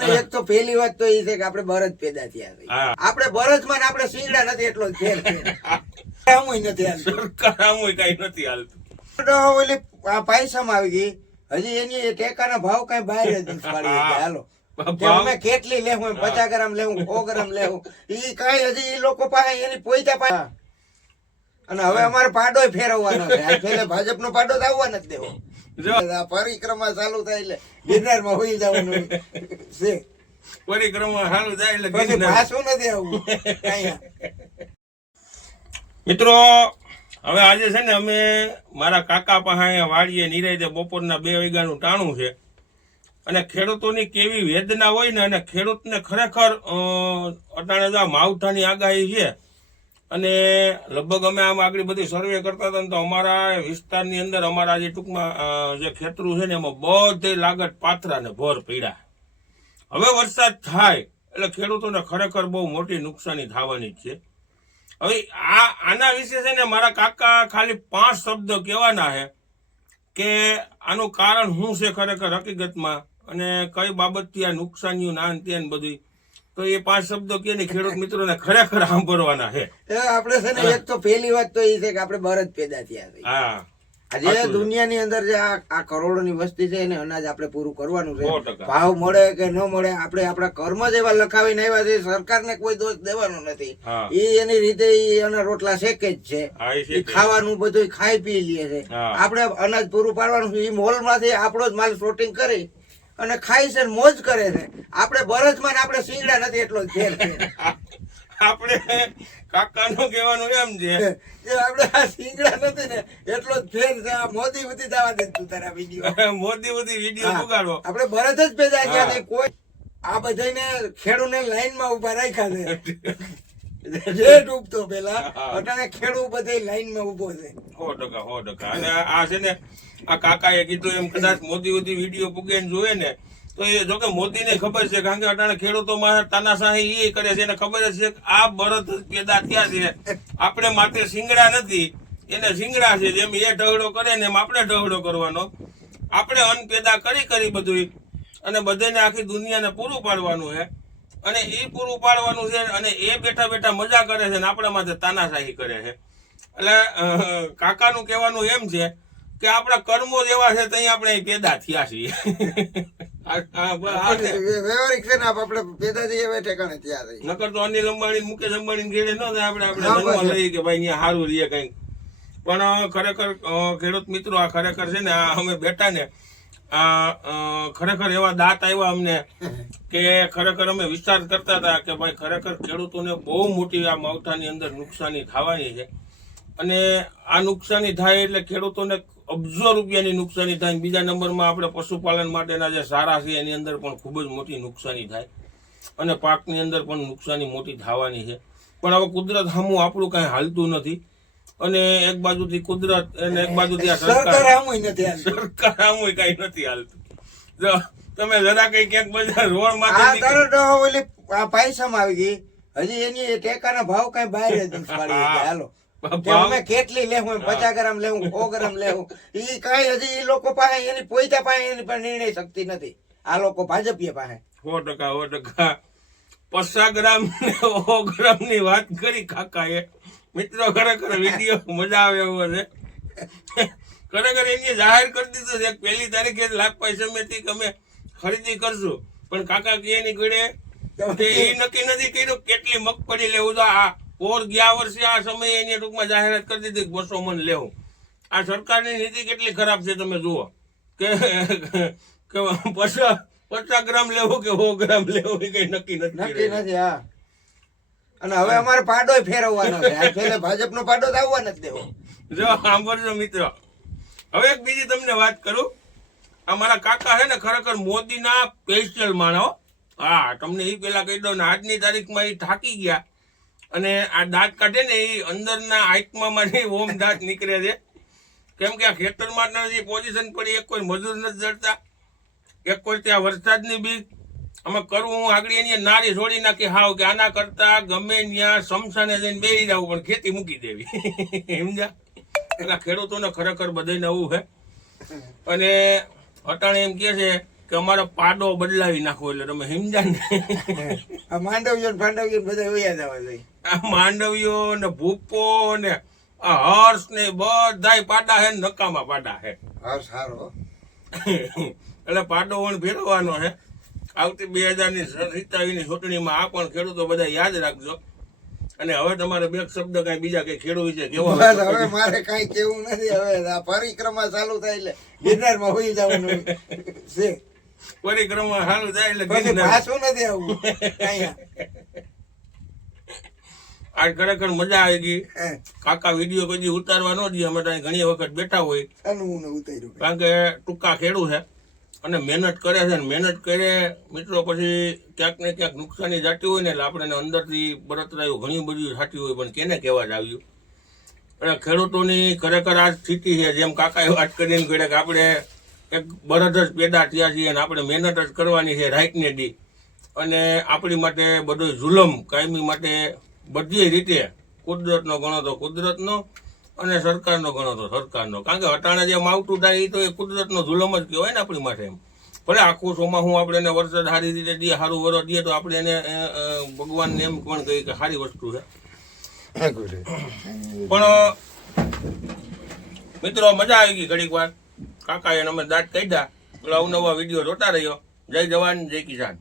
છે ને એક તો પહેલી વાત તો એ છે કે આપણે બરજ પેદા થયા છે. આપણે બરજમાં ને આપણે શીંગડા નથી એટલો જ ફેર છે. આમુય નથી હાલતું. સરકાર આમુય કઈ નથી હાલતું. ઓલી પૈસામાં આવી ગઈ હજી એની ટેકાના ભાવ કઈ બહાર જ નથી પાડી ગયા. હાલો અમે કેટલી લેવું 50 ગ્રામ લેવું 100 ગ્રામ લેવું ઈ કઈ હજી ઈ લોકો પાસે એની પોઈતા પાસે. અને હવે અમારે પાડો ફેરવવાનો છે. પેલે ભાજપનો પાડો જ આવવા નથી દેવો. પરિક્રમા ચાલુ થાય એટલે ગિરનારમાં હોઈ જવાનું છે. પરિક્રમા ચાલુ થાય એટલે પછી પાછું નથી આવવું. મિત્રો હવે આજે છે ને અમે મારા કાકા પાસે અહીંયા વાડીએ નિરાયતે બપોરના 2 વાગ્યાનું ટાણું છે. અને ખેડૂતોની કેવી વેદના હોય ને, અને ખેડૂતને ખરેખર અટાણે જો માવઠાની આગાહી છે. અને લગભગ અમે આમ આગળ બધી સર્વે કરતા હતા ને તો અમારા વિસ્તારની અંદર અમારા જે ટૂંકમાં જે ખેતરું છે ને એમાં બધે લાગત પાથરા ને ભોર પીડા. હવે વરસાદ થાય એટલે ખેડૂતોને ખરેખર બહુ મોટી નુકસાની થવાની જ છે. હવે આના વિશે છે ને મારા કાકા ખાલી 5 શબ્દ કહેવાના છે કે આનું કારણ શું છે ખરેખર હકીકતમાં, અને કઈ બાબતથી આ નુકસાનીઓ ના તે બધું. તો એ 5 શબ્દો કે ખેડૂત મિત્રોને ખરેખર સાંભળવાના છે. આપણે છે ને એક તો પહેલી વાત તો એ છે કે આપણે બરજ પેદા થયા છે. હા, આજે દુનિયાની અંદર જે આ કરોડોની વસ્તી છે એને અનાજ આપણે પૂરું કરવાનું છે. ભાવ મળે કે ન મળે આપણે આપણા કર્મ જ એવા લખાવીને આવ્યા છે. સરકારને કોઈ દોષ દેવાનો નથી. એ એની રીતે એના રોટલા શેકે જ છે. એ ખાવાનું બધું ખાઈ પી લે છે. આપણે અનાજ પૂરું પાડવાનું છે. એ મોલમાંથી આપણો જ માલ શોટિંગ કરી અને ખાઈ છે મોજ કરે છે. આપણે બરજમાં ને આપણે શીંગડા નથી એટલો જ ફેર છે. આપણે કાકાનું કહેવાનું એમ છે કે આપણે આ શીંગડા નથી ને એટલો જ ફેર છે. આ મોદી બધી દાવા દે તું તારા વિડીયો મોદી બધી વિડીયો ઉગાડો. આપણે બરજ જ પેદા થયા છે. કોઈ આ બધાને ખેડૂને લાઈનમાં ઉભા રાખ્યા છે. રેટ ઉગતો પેલા અટાણે ખેડૂત બધે લાઈનમાં ઉભો છે. 100%. અને આ છે ને આ કાકાએ કીધું એમ કદાચ મોદી બધી વિડીયો પૂગે જોવે ને તો એ જો કે મોદીને ખબર છે, કારણ કે અટાણે ખેડૂતોમાં તાનાશાહી એ કરે છે. એને ખબર જ છે કે આ બળદ પેદા થયા છે. આપણે માત્ર શીંગડા નથી, એને શીંગડા છે. જેમ એ ઢહડો કરે ને એમ આપણે ઢહડો કરવાનો. આપણે અન્ન પેદા કરી બધું અને બધાને આખી દુનિયાને પૂરું પાડવાનું છે. અને એ પૂરું પાડવાનું છે. અને એ બેઠા બેઠા મજા કરે છે ને આપણા માથે તાનાશાહી કરે છે. એટલે કાકાનું કહેવાનું એમ છે કે આપણા કર્મો જેવા છે ત્યાં આપણે પેદા થયા છીએ. વ્યવહારિક છે ને આપણે પેદા થઈએ હવે ઠેકાણે થયા છે. નકર તો અનિલ અંબાણી મુકેશ અંબાણી ઘેરે ન થાય. આપણે જન્મ લઈએ કે ભાઈ અહીંયા સારું રહીએ કઈક. પણ ખરેખર ખેડૂત મિત્રો આ ખરેખર છે ને આ અમે બેઠા ને ખરેખર એવા દાંત આવ્યા અમને કે ખરેખર અમે વિચાર કરતા હતા કે ભાઈ ખરેખર ખેડૂતોને બહુ મોટી આ માવઠાની અંદર નુકસાની થવાની છે. અને આ નુકસાની થાય એટલે ખેડૂતોને અબજો રૂપિયાની નુકસાની થાય. બીજા નંબરમાં આપણે પશુપાલન માટેના જે સારા છે એની અંદર પણ ખૂબ જ મોટી નુકસાની થાય. અને પાકની અંદર પણ નુકસાની મોટી થવાની છે. પણ હવે કુદરત સામું આપણું કઈ હાલતું નથી. અને એક બાજુથી કુદરત અને એક બાજુથી આ સરકાર આમુય કઈ નથી હાલતું. જો તમે જરા કઈ ક્યાંક બધા રોડ માં પૈસામાં આવી ગઈ હજી એની ટેકાના ભાવ કઈ બહાર જ નથી પાડી ગયા. હાલો અમે કેટલી લેવું 50 ગ્રામ લેવું 100 ગ્રામ લેવું ઈ કઈ હજી ઈ લોકો પાસે એની પોઈતા પાસે એની પણ નિર્ણય શક્તિ નથી. આ લોકો ભાજપીય પાસે 100%. 50 ગ્રામ 100 ગ્રામ ની વાત કરી કાકાએ. મિત્રો ખરેખર વિડીયો મજા આવે એવો છે. ખરેખર એને જાહેર કરી દીધું છે 1 તારીખે લાખ પૈસા મેથી અમે ખરીદી કરશું. પણ કાકા કે એની ઘડે એ નક્કી નથી કર્યું કેટલી મગફળી લેવું. તો આ ઓર ગયા વર્ષે આ સમયે એની ટૂંકમાં જાહેરાત કરી દીધી 200 મણ લેવું. આ સરકારની નીતિ કેટલી ખરાબ છે તમે જુઓ કે 50 ગ્રામ લેવું કે 100 ગ્રામ લેવું એ કઈ નક્કી નથી. હા, અને હવે અમારે પાડો ફેરવવાનો છે. પેલે ભાજપનો પાડો જ આવવા નથી દેવો. જો સાંભળજો મિત્રો, હવે એક બીજી તમને વાત કરું. અમારા કાકા છે ને ખરેખર મોદીના સ્પેશિયલ માણો. હા, તમને એ પેલા કહી દઉં ને આજની તારીખમાં એ થાકી ગયા અને આ દાંત કાઢે ને એ અંદરના આત્મામાં ઓમ દાંત નીકળે છે. કેમ કે આ ખેતરમાં જે પોઝિશન પડી એક કોઈ મજૂર નથી જડતા, એક કોઈ ત્યાં વરસાદની બી અમે કરવું. હું આગળ એની નારી છોડી નાખી હાવ કે આના કરતા ગમે ત્યાં સમસાને જઈને બેસી જવું પણ ખેતી મૂકી દેવી. સમજ્યા? એટલે ખેડૂતોને ખરેખર બધાને આવું છે. અને અટાણે એમ કે છે કે અમારો પાડો બદલાવી નાખો એટલે તમે સમજા ને. આ માંડવીઓ ને પાંડવીઓ બધા વયા જવા જોઈએ. આ માંડવીઓ ને ભૂપો ને આ હર્ષ ને બધાય પાડા હે ને નકામા પાડા હે. હા સારો. એટલે પાડો વણ ફેરવવાનો છે આવતી 2027 ની ચૂંટણીમાં. આ પણ ખેડૂતો બધા યાદ રાખજો. અને હવે તમારે બે શબ્દ કઈ બીજા કઈ ખેડૂત વિશે કેવો? બસ હવે મારે કઈ કેવું નથી. હવે આ પરિક્રમા ચાલુ થાય એટલે ગિરનારમાં હોઈ જવાનું છે. પરિક્રમા ચાલુ થાય એટલે પછી ગિરનાર. પાછું નથી આવવું અહીંયા. આજ ખરેખર મજા આવી ગઈ. કાકા વિડીયો કદી ઉતારવા ન દે. અમે ત્યાં ઘણી વખત બેઠા હોય અનુભવ ઉતાર્યું. કારણ કે ટૂંકા ખેડૂત છે અને મહેનત કરે છે. મહેનત કરે મિત્રો પછી ક્યાંક ને ક્યાંક નુકસાની જાતી હોય ને એટલે આપણે અંદરથી બળતરાયું ઘણી બધી થતી હોય પણ કેને કહેવા જ આવ્યું. એટલે ખેડૂતોની ખરેખર આ સ્થિતિ છે. જેમ કાકાએ વાત કરીને ગયો કે આપણે એક બળદ જ પેદા થયા છીએ અને આપણે મહેનત જ કરવાની છે રાઈટને દી. અને આપણી માટે બધો જુલમ કાયમી માટે બધી રીતે કુદરતનો ગણો તો કુદરતનો અને સરકારનો ગણો તો સરકારનો. કારણ કે અટાણે જે માવઠું થાય એ તો એ કુદરતનો જુલમ જ કહેવાય ને આપણી માટે. એમ ભલે આખું ચોમાસું આપણે એને વરસાદ સારી રીતે દઈએ, સારું વરસ દઈએ તો આપણે એને ભગવાનને એમ પણ કહીએ કે સારી વસ્તુ છે. પણ મિત્રો મજા આવી ગઈ ઘડીક વાર. કાકાએ અમે દાંત કાઢ્યા. અવનવા વિડીયો જોતા રહ્યો. જય જવાન જય કિસાન.